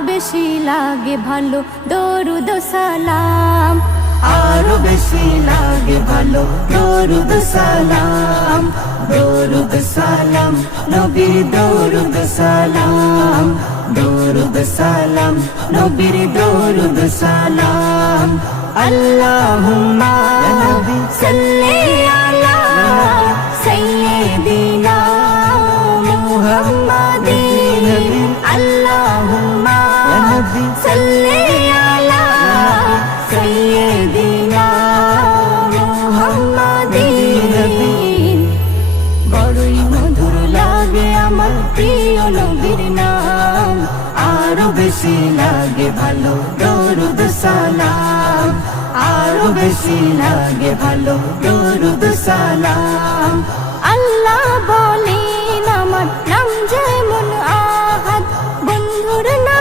বেশি লাগে ভালো দরুদ সালাম, আরো বেশি লাগে ভালো দরুদ সালাম, দরুদ সালাম নবীর দরুদ সালাম, দরুদ সালাম নবীর দরুদ সালাম। আল্লাহুম্মা সাল্লি আলা সাইয়্যিদিনা মুহাম্মাদিন, আল্লাহুম্মা সাল্লি আলা সাইয়্যিদিনা মুহাম্মাদিন। বড়ই মধুর লাগে আমার প্রিয় নবীর নাম, আরো বেশি লাগে ভালো দরুদ সালাম, আরো বেশি লাগে ভালো দরুদ সালাম। আল্লাহ বলেন আমার নাম যেমন